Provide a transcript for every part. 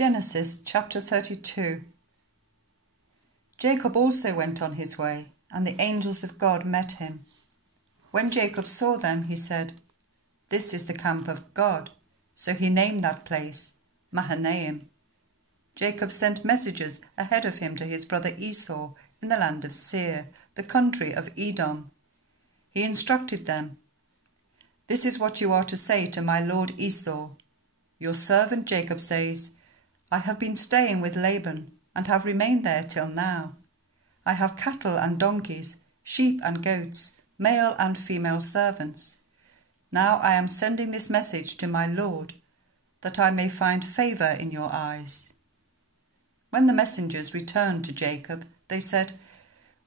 Genesis chapter 32. Jacob also went on his way, and the angels of God met him. When Jacob saw them, he said, "This is the camp of God." So he named that place Mahanaim. Jacob sent messengers ahead of him to his brother Esau in the land of Seir, the country of Edom. He instructed them, "This is what you are to say to my lord Esau. Your servant Jacob says, I have been staying with Laban and have remained there till now. I have cattle and donkeys, sheep and goats, male and female servants. Now I am sending this message to my lord, that I may find favour in your eyes." When the messengers returned to Jacob, they said,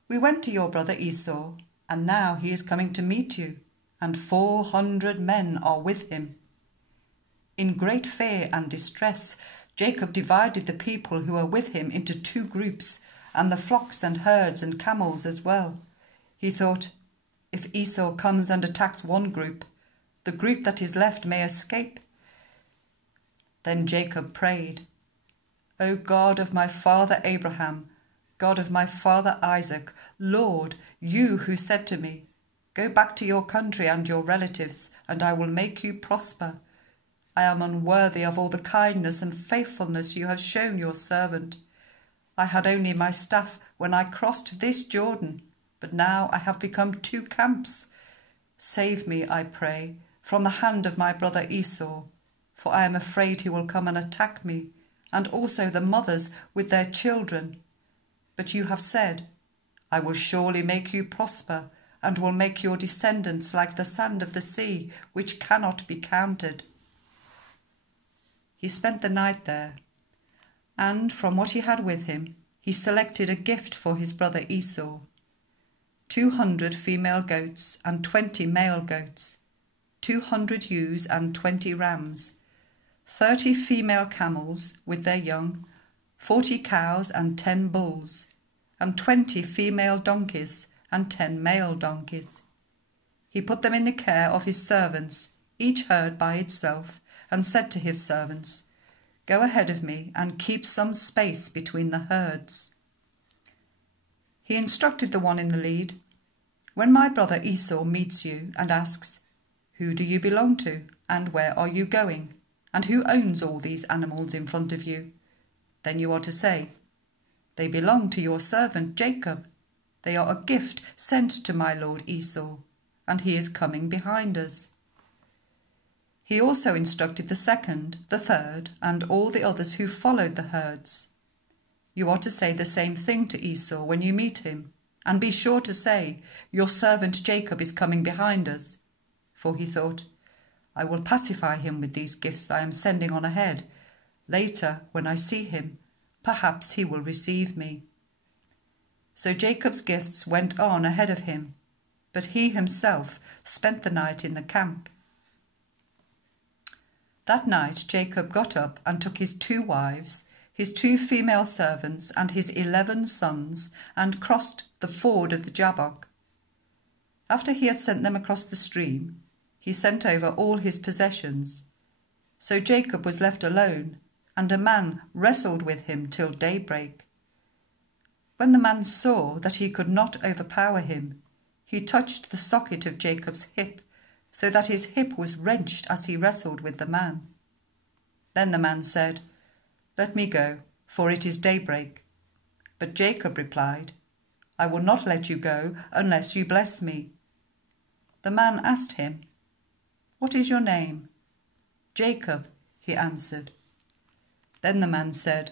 "We went to your brother Esau, and now he is coming to meet you, and 400 men are with him." In great fear and distress, Jacob divided the people who were with him into 2 groups, and the flocks and herds and camels as well. He thought, if Esau comes and attacks one group, the group that is left may escape. Then Jacob prayed, "O God of my father Abraham, God of my father Isaac, Lord, you who said to me, 'Go back to your country and your relatives, and I will make you prosper.' I am unworthy of all the kindness and faithfulness you have shown your servant. I had only my staff when I crossed this Jordan, but now I have become 2 camps. Save me, I pray, from the hand of my brother Esau, for I am afraid he will come and attack me, and also the mothers with their children. But you have said, 'I will surely make you prosper, and will make your descendants like the sand of the sea, which cannot be counted.'" He spent the night there, and from what he had with him, he selected a gift for his brother Esau: 200 female goats and 20 male goats, 200 ewes and 20 rams, 30 female camels with their young, 40 cows and 10 bulls, and 20 female donkeys and 10 male donkeys. He put them in the care of his servants, each herd by itself, and said to his servants, "Go ahead of me and keep some space between the herds." He instructed the one in the lead, "When my brother Esau meets you and asks, 'Who do you belong to, and where are you going, and who owns all these animals in front of you?' then you are to say, 'They belong to your servant Jacob. They are a gift sent to my lord Esau, and he is coming behind us.'" He also instructed the second, the third, and all the others who followed the herds. "You are to say the same thing to Esau when you meet him, and be sure to say, 'Your servant Jacob is coming behind us.'" For he thought, "I will pacify him with these gifts I am sending on ahead. Later, when I see him, perhaps he will receive me." So Jacob's gifts went on ahead of him, but he himself spent the night in the camp. That night Jacob got up and took his 2 wives, his 2 female servants, and his 11 sons, and crossed the ford of the Jabbok. After he had sent them across the stream, he sent over all his possessions. So Jacob was left alone, and a man wrestled with him till daybreak. When the man saw that he could not overpower him, he touched the socket of Jacob's hip, so that his hip was wrenched as he wrestled with the man. Then the man said, "Let me go, for it is daybreak." But Jacob replied, "I will not let you go unless you bless me." The man asked him, "What is your name?" "Jacob," he answered. Then the man said,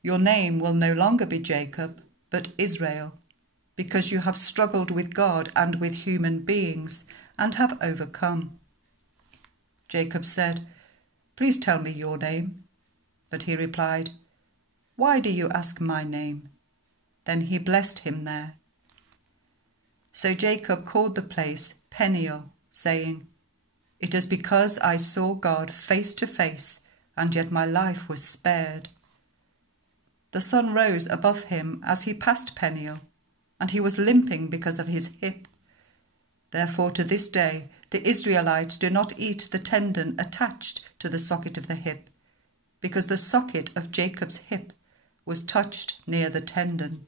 "Your name will no longer be Jacob, but Israel, because you have struggled with God and with human beings, and have overcome." Jacob said, "Please tell me your name." But he replied, "Why do you ask my name?" Then he blessed him there. So Jacob called the place Peniel, saying, "It is because I saw God face to face, and yet my life was spared." The sun rose above him as he passed Peniel, and he was limping because of his hip. Therefore to this day the Israelites do not eat the tendon attached to the socket of the hip, because the socket of Jacob's hip was touched near the tendon.